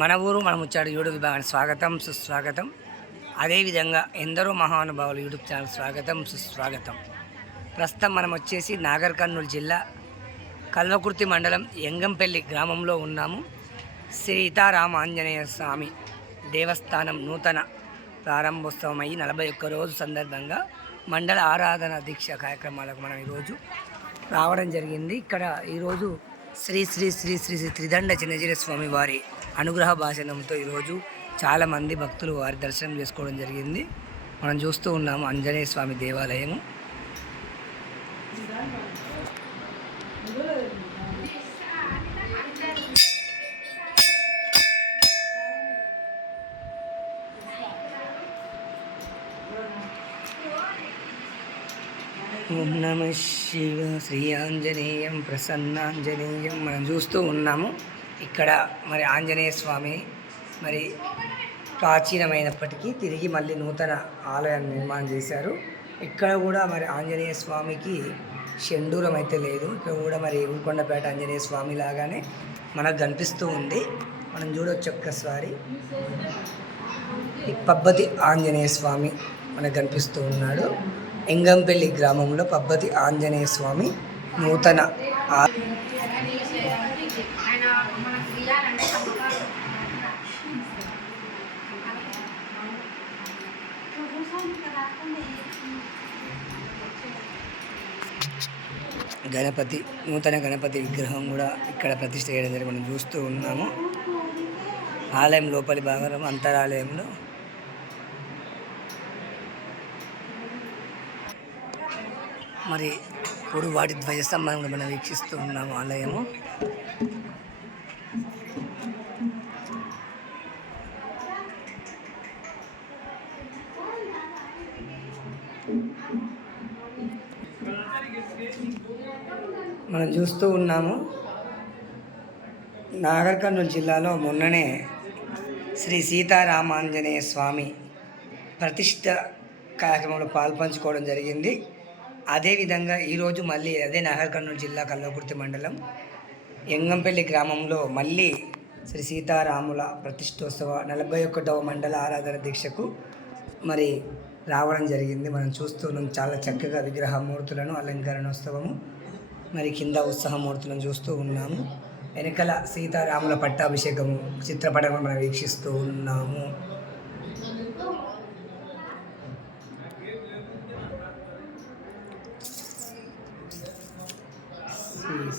మన ఊరు మన ముచ్చాడు యూట్యూబ్ విభాగానికి స్వాగతం సుస్వాగతం. అదేవిధంగా ఎందరో మహానుభావులు యూట్యూబ్ ఛానల్ స్వాగతం సుస్వాగతం. ప్రస్తుతం మనం వచ్చేసి నాగర్ కర్నూలు జిల్లా కల్వకుర్తి మండలం ఎంగంపల్లి గ్రామంలో ఉన్నాము. సీతారామ ఆంజనేయ స్వామి దేవస్థానం నూతన ప్రారంభోత్సవం అయ్యి 41 రోజు సందర్భంగా మండల ఆరాధన దీక్ష కార్యక్రమాలకు మనం ఈరోజు రావడం జరిగింది. ఇక్కడ ఈరోజు శ్రీ శ్రీ శ్రీ శ్రీ శ్రీ త్రిదండ చిన్నజీర స్వామి వారి అనుగ్రహ భాషణంతో ఈరోజు చాలామంది భక్తులు వారి దర్శనం చేసుకోవడం జరిగింది. మనం చూస్తూ ఉన్నాము ఆంజనేయ స్వామి దేవాలయము. ఓం నమ శివ శ్రీ ఆంజనేయం ప్రసన్నాంజనేయం మనం చూస్తూ ఉన్నాము. ఇక్కడ మరి ఆంజనేయ స్వామి మరి ప్రాచీనమైనప్పటికీ తిరిగి మళ్ళీ నూతన ఆలయాన్ని నిర్మాణం చేశారు. ఇక్కడ కూడా మరి ఆంజనేయ స్వామికి షెండూరం అయితే లేదు. ఇక్కడ కూడా మరి ఊరుకొండపేట ఆంజనేయ స్వామి లాగానే మనకు కనిపిస్తూ ఉంది. మనం చూడవచ్చు ఒక్కసారి. ఈ పబ్బతి ఆంజనేయ స్వామి మనకు కనిపిస్తూ ఉన్నాడు. ఎంగంపల్లి గ్రామంలో పబ్బతి ఆంజనేయ స్వామి నూతన నూతన గణపతి విగ్రహం కూడా ఇక్కడ ప్రతిష్ఠ చేయడం జరిగింది. మనం చూస్తూ ఉన్నాము. ఆలయం లోపలి భాగం అంతరాలయంలో మరి ఇప్పుడు వాటి ధ్వజస్తంభాన్ని మనం వీక్షిస్తూ ఉన్నాము. ఆలయము మనం చూస్తూ ఉన్నాము. నాగర్ కర్నూలు జిల్లాలో మొన్ననే శ్రీ సీతారామాంజనేయ స్వామి ప్రతిష్ట కార్యక్రమంలో పాల్పంచుకోవడం జరిగింది. అదేవిధంగా ఈరోజు మళ్ళీ అదే నాగర్ కర్నూలు జిల్లా కల్వకుర్తి మండలం ఎంగంపల్లి గ్రామంలో మళ్ళీ శ్రీ సీతారాముల ప్రతిష్టోత్సవ 41వ మండల ఆరాధన దీక్షకు మరి రావడం జరిగింది. మనం చూస్తున్నాం చాలా చక్కగా విగ్రహమూర్తులను అలంకరణోత్సవము మరి కింద ఉత్సవమూర్తులను చూస్తూ ఉన్నాము. వెనకల సీతారాముల పట్టాభిషేకము చిత్రపటం మనం వీక్షిస్తూ ఉన్నాము.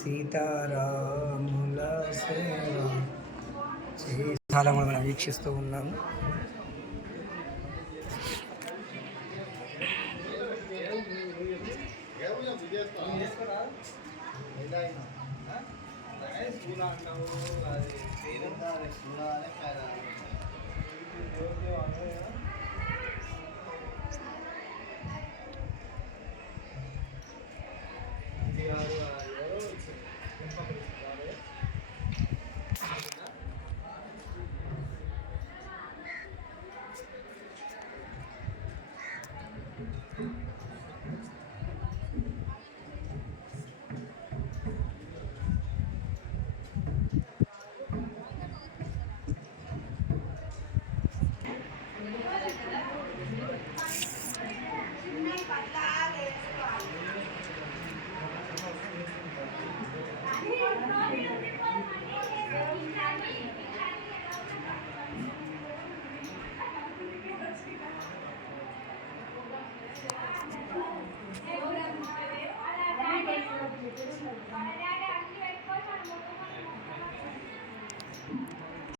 సీతారాముల సేవ మనం వీక్షిస్తూ ఉన్నాము.